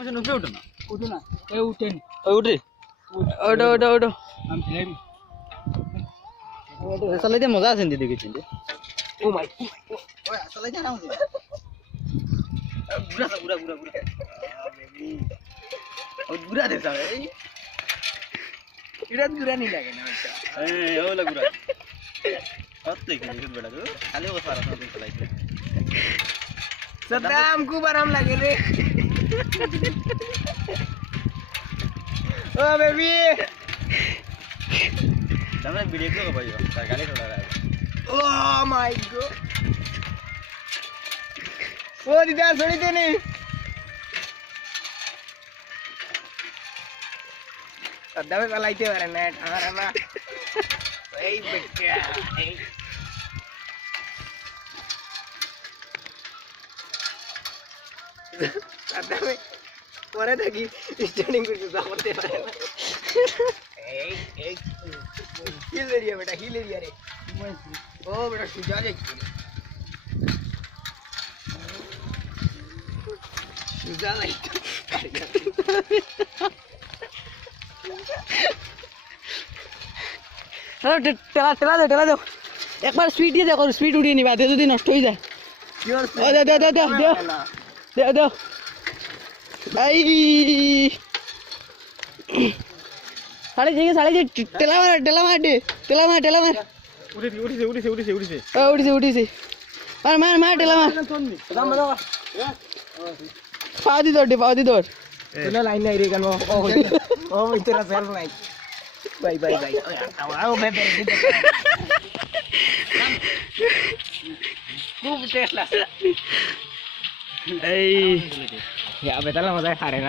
Machine উপরে উঠো না। উঠো না, এই উঠেন। ওই উঠে ওটো ওটো ওটো আমি ছিলাম। চালাইতে মজা আছে দিদি কিন্তু ও মাই ওই চালাইতে আরাম আছে বুড়া বুড়া বুড়া বুড়া ও বুড়া দে সাবে এটা দূরে নি লাগে না এটা। এই ওলা বুড়া সত্যি কি দেখুন বেটা তো খালি ও সারা সারা দিন চালাইতে सदा हमको आराम लगे रे ओ बेबी हमने वीडियो को भाई गाली थोड़ा रहा है ओ माय गॉड ओ दीदा छोड़ी दे नहीं सदा में चलाइते वाला नेट हमारा ना ए बेटा सदा में পরে থাকি স্ট্যান্ডিং করতে করতে পারে না এই এই হিল এরিয়া বেটা হিল এরিয়া রে ও বেটা সুজা যাচ্ছে সুজা লাইট হ্যালো টেলা দাও একবার স্পিড দিয়ে দেখো স্পিড উঠিয়ে নিবা দে যদি নষ্ট হয়ে যায় ও দে দে দে দে দে দে এই সাড়ে যে টেলা মার উঠিছে মার টেলা মার পাও দি দৌড় तुला लाइन नाही रे गन ओ तेरा सेल नाही बाय बाय बाय आओ बे बे खूप टेस्ट लागला এই या बेटाला मजा खा रे ना